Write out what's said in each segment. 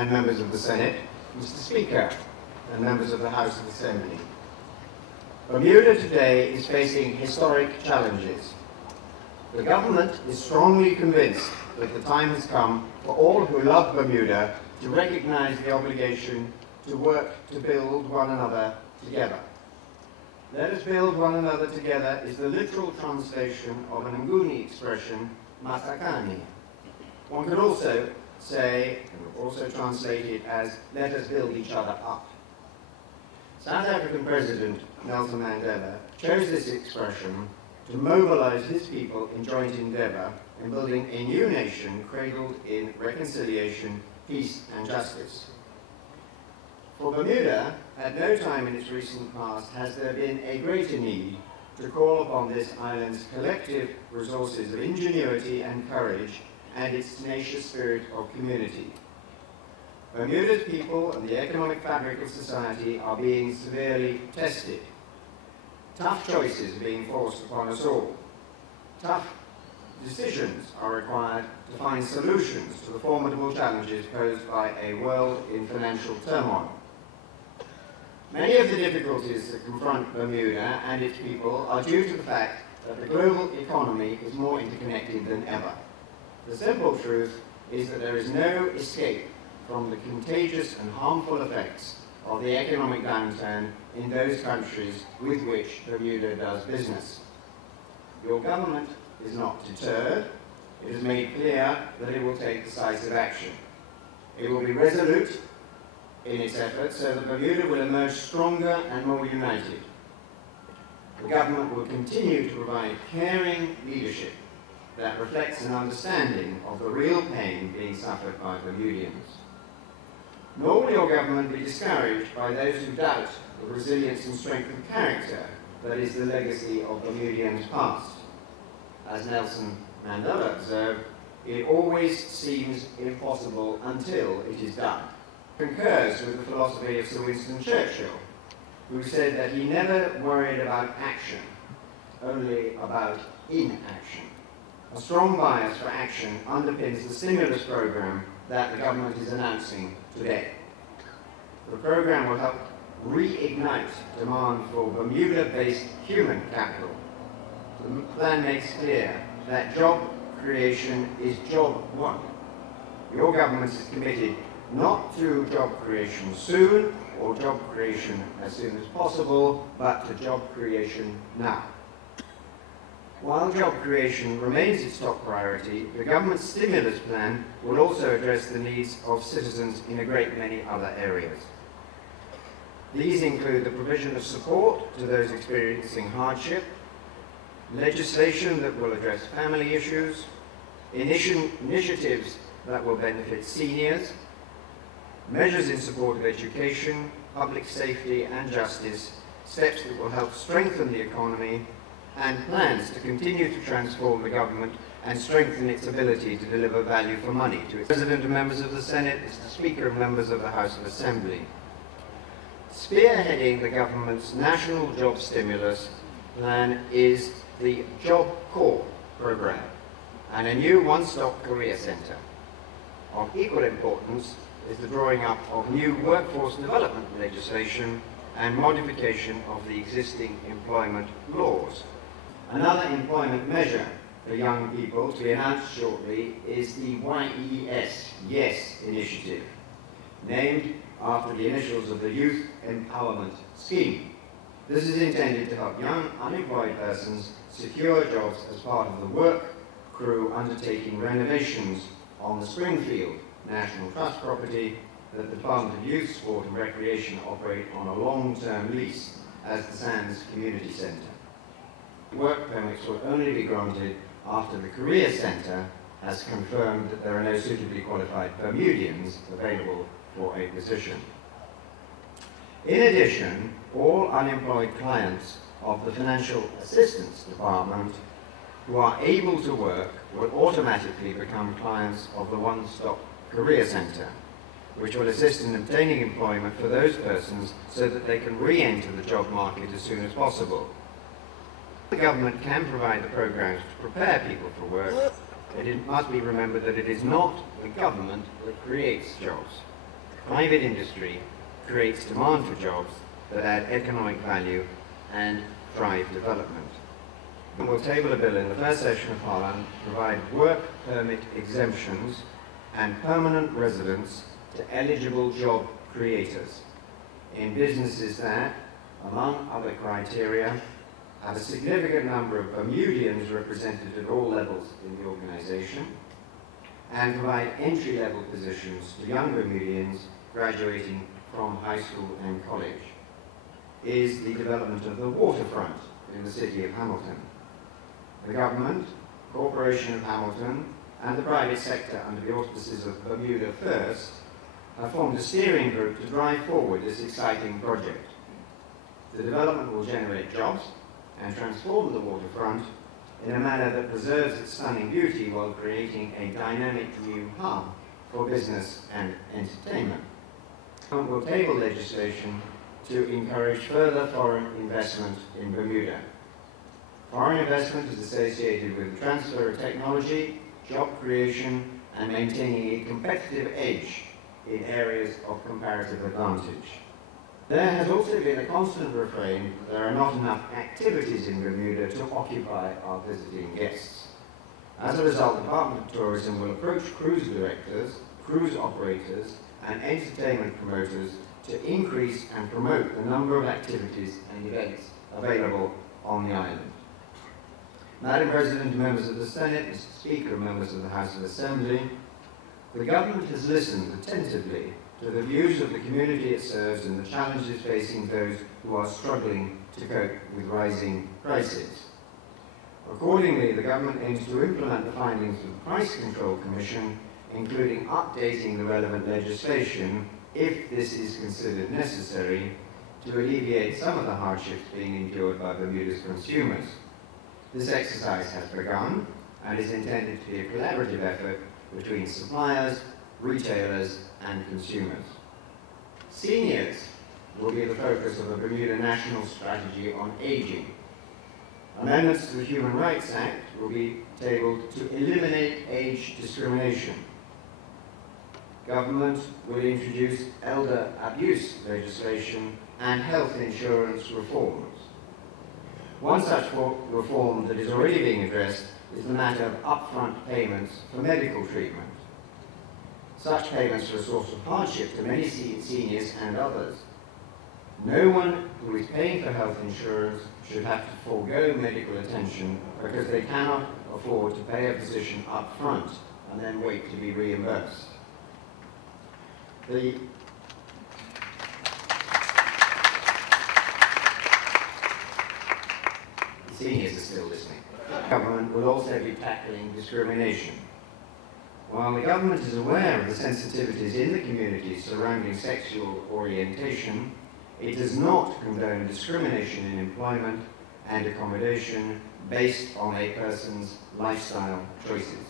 And members of the Senate, Mr. Speaker, and members of the House of Assembly. Bermuda today is facing historic challenges. The government is strongly convinced that the time has come for all who love Bermuda to recognize the obligation to work to build one another together. Let us build one another together is the literal translation of an Nguni expression, Matakani. One could also say, and also translate it as, let us build each other up. South African President Nelson Mandela chose this expression to mobilize his people in joint endeavor in building a new nation cradled in reconciliation, peace, and justice. For Bermuda, at no time in its recent past has there been a greater need to call upon this island's collective resources of ingenuity and courage and its tenacious spirit of community. Bermuda's people and the economic fabric of society are being severely tested. Tough choices are being forced upon us all. Tough decisions are required to find solutions to the formidable challenges posed by a world in financial turmoil. Many of the difficulties that confront Bermuda and its people are due to the fact that the global economy is more interconnected than ever. The simple truth is that there is no escape from the contagious and harmful effects of the economic downturn in those countries with which Bermuda does business. Your government is not deterred. It has made clear that it will take decisive action. It will be resolute in its efforts so that Bermuda will emerge stronger and more united. The government will continue to provide caring leadership that reflects an understanding of the real pain being suffered by Bermudians. Nor will your government be discouraged by those who doubt the resilience and strength of character that is the legacy of Bermudians past. As Nelson Mandela observed, it always seems impossible until it is done. Concurs with the philosophy of Sir Winston Churchill, who said that he never worried about action, only about inaction. A strong bias for action underpins the stimulus program that the government is announcing today. The program will help reignite demand for Bermuda-based human capital. The plan makes clear that job creation is job one. Your government is committed not to job creation soon or job creation as soon as possible, but to job creation now. While job creation remains its top priority, the government's stimulus plan will also address the needs of citizens in a great many other areas. These include the provision of support to those experiencing hardship, legislation that will address family issues, initiatives that will benefit seniors, measures in support of education, public safety and justice, steps that will help strengthen the economy, and plans to continue to transform the government and strengthen its ability to deliver value for money to its President and members of the Senate, Mr. Speaker and members of the House of Assembly. Spearheading the government's national job stimulus plan is the Job Corps program and a new one-stop career centre. Of equal importance is the drawing up of new workforce development legislation and modification of the existing employment laws. Another employment measure for young people to be announced shortly is the YES initiative, named after the initials of the Youth Empowerment Scheme. This is intended to help young unemployed persons secure jobs as part of the work crew undertaking renovations on the Springfield National Trust property that the Department of Youth, Sport and Recreation operate on a long-term lease as the Sands Community Centre. Work permits will only be granted after the Career Centre has confirmed that there are no suitably qualified Bermudians available for a position. In addition, all unemployed clients of the Financial Assistance Department who are able to work will automatically become clients of the One-Stop Career Centre, which will assist in obtaining employment for those persons so that they can re-enter the job market as soon as possible. The government can provide the programs to prepare people for work, it must be remembered that it is not the government that creates jobs. private industry creates demand for jobs that add economic value and drive development. We will table a bill in the first session of Parliament to provide work permit exemptions and permanent residence to eligible job creators in businesses that, among other criteria, have a significant number of Bermudians represented at all levels in the organisation, and provide entry-level positions to young Bermudians graduating from high school and college, is the development of the waterfront in the city of Hamilton. The government, Corporation of Hamilton, and the private sector under the auspices of Bermuda First have formed a steering group to drive forward this exciting project. The development will generate jobs and transform the waterfront in a manner that preserves its stunning beauty while creating a dynamic new hub for business and entertainment. And will table legislation to encourage further foreign investment in Bermuda. Foreign investment is associated with the transfer of technology, job creation, and maintaining a competitive edge in areas of comparative advantage. There has also been a constant refrain that there are not enough activities in Bermuda to occupy our visiting guests. As a result, the Department of Tourism will approach cruise directors, cruise operators, and entertainment promoters to increase and promote the number of activities and events available on the island. Madam President, members of the Senate, Mr. Speaker, and members of the House of Assembly, the government has listened attentively to the views of the community it serves and the challenges facing those who are struggling to cope with rising prices. Accordingly, the government aims to implement the findings of the Price Control Commission, including updating the relevant legislation, if this is considered necessary, to alleviate some of the hardships being endured by Bermuda's consumers. This exercise has begun and is intended to be a collaborative effort between suppliers, retailers, and consumers. Seniors will be the focus of a Bermuda National Strategy on Aging. Amendments to the Human Rights Act will be tabled to eliminate age discrimination. Government will introduce elder abuse legislation and health insurance reforms. One such reform that is already being addressed is the matter of upfront payments for medical treatment. Such payments are a source of hardship to many seniors and others. No one who is paying for health insurance should have to forego medical attention because they cannot afford to pay a physician up front and then wait to be reimbursed. The seniors are still listening. The government will also be tackling discrimination. While the government is aware of the sensitivities in the community surrounding sexual orientation, it does not condone discrimination in employment and accommodation based on a person's lifestyle choices.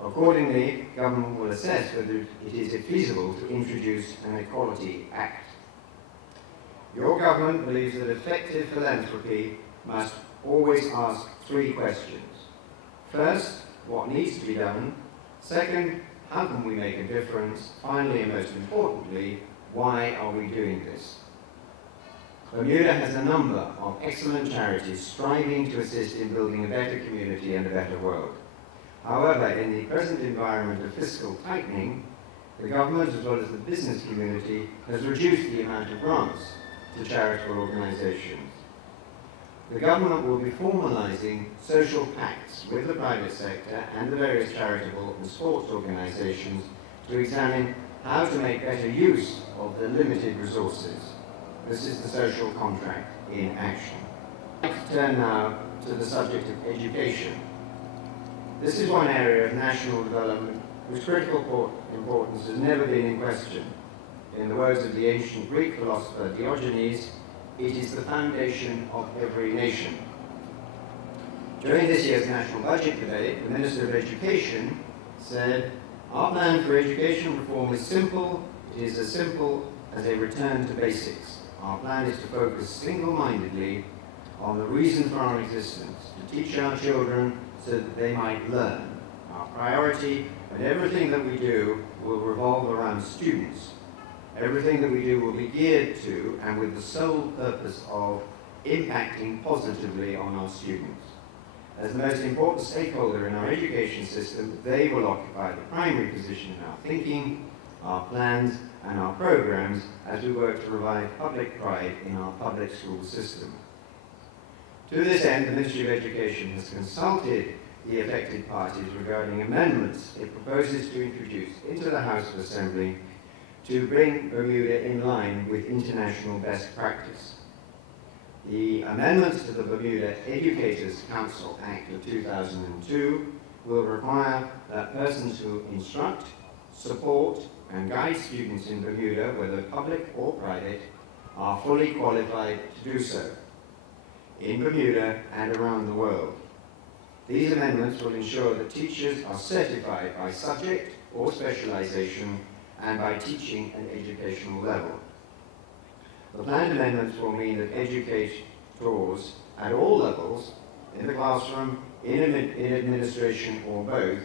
Accordingly, government will assess whether it is feasible to introduce an Equality Act. Your government believes that effective philanthropy must always ask three questions. First, what needs to be done? Second, how can we make a difference? Finally, and most importantly, why are we doing this? Bermuda has a number of excellent charities striving to assist in building a better community and a better world. However, in the present environment of fiscal tightening, the government, as well as the business community, has reduced the amount of grants to charitable organisations. The government will be formalising social pacts with the private sector and the various charitable and sports organisations to examine how to make better use of the limited resources. This is the social contract in action. I'd like to turn now to the subject of education. This is one area of national development whose critical importance has never been in question. In the words of the ancient Greek philosopher Diogenes, it is the foundation of every nation. During this year's national budget debate, the Minister of Education said, "Our plan for education reform is simple. It is as simple as a return to basics. Our plan is to focus single-mindedly on the reason for our existence, to teach our children so that they might learn. Our priority and everything that we do will revolve around students, Everything that we do will be geared to and with the sole purpose of impacting positively on our students. As the most important stakeholder in our education system, they will occupy the primary position in our thinking, our plans, and our programs as we work to revive public pride in our public school system. To this end, the Ministry of Education has consulted the affected parties regarding amendments it proposes to introduce into the House of Assembly to bring Bermuda in line with international best practice. The amendments to the Bermuda Educators Council Act of 2002 will require that persons who instruct, support, and guide students in Bermuda, whether public or private, are fully qualified to do so, in Bermuda and around the world. These amendments will ensure that teachers are certified by subject or specialization and by teaching an educational level. The planned amendments will mean that educators at all levels, in the classroom, in administration, or both,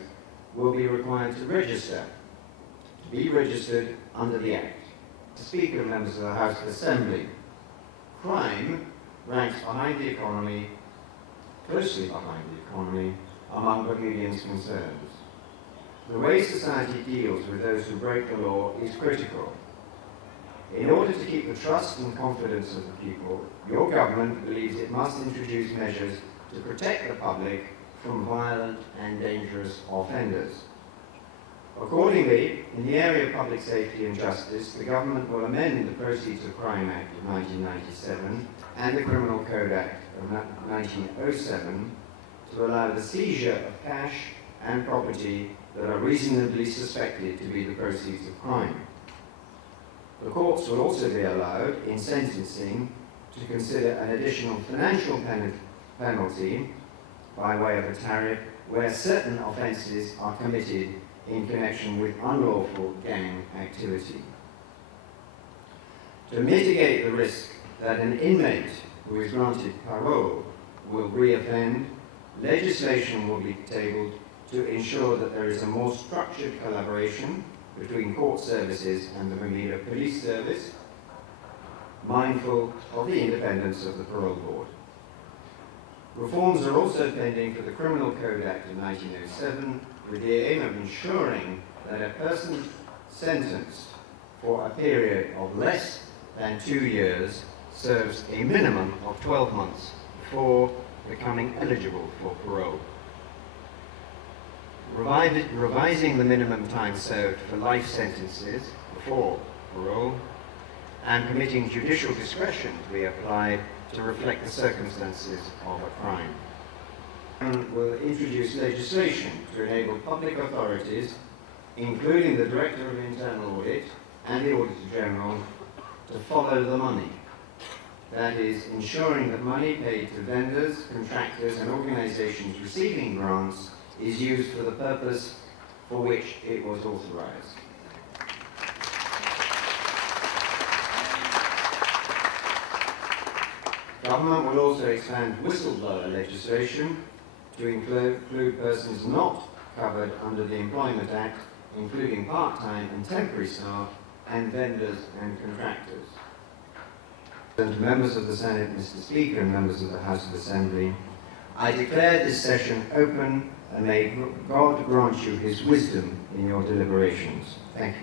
will be required to register, to be registered under the Act. Speaker and members of the House of Assembly, crime ranks behind the economy, closely behind the economy, among Bermudians' concerns. The way society deals with those who break the law is critical. In order to keep the trust and confidence of the people, your government believes it must introduce measures to protect the public from violent and dangerous offenders. Accordingly, in the area of public safety and justice, the government will amend the Proceeds of Crime Act of 1997 and the Criminal Code Act of 1907 to allow the seizure of cash and property that are reasonably suspected to be the proceeds of crime. The courts will also be allowed, in sentencing, to consider an additional financial penalty by way of a tariff where certain offences are committed in connection with unlawful gang activity. To mitigate the risk that an inmate who is granted parole will reoffend, legislation will be tabled to ensure that there is a more structured collaboration between court services and the Bermuda Police Service, mindful of the independence of the Parole Board. Reforms are also pending for the Criminal Code Act of 1907 with the aim of ensuring that a person sentenced for a period of less than 2 years serves a minimum of 12 months before becoming eligible for parole. Revising the minimum time served for life sentences before parole, and permitting judicial discretion to be applied to reflect the circumstances of a crime. Will introduce legislation to enable public authorities, including the Director of Internal Audit and the Auditor General, to follow the money. That is, ensuring that money paid to vendors, contractors, and organizations receiving grants is used for the purpose for which it was authorized. Government will also expand whistleblower legislation to include persons not covered under the Employment Act, including part-time and temporary staff, and vendors and contractors. And to members of the Senate, Mr. Speaker, and members of the House of Assembly, I declare this session open, and may God grant you his wisdom in your deliberations. Thank you.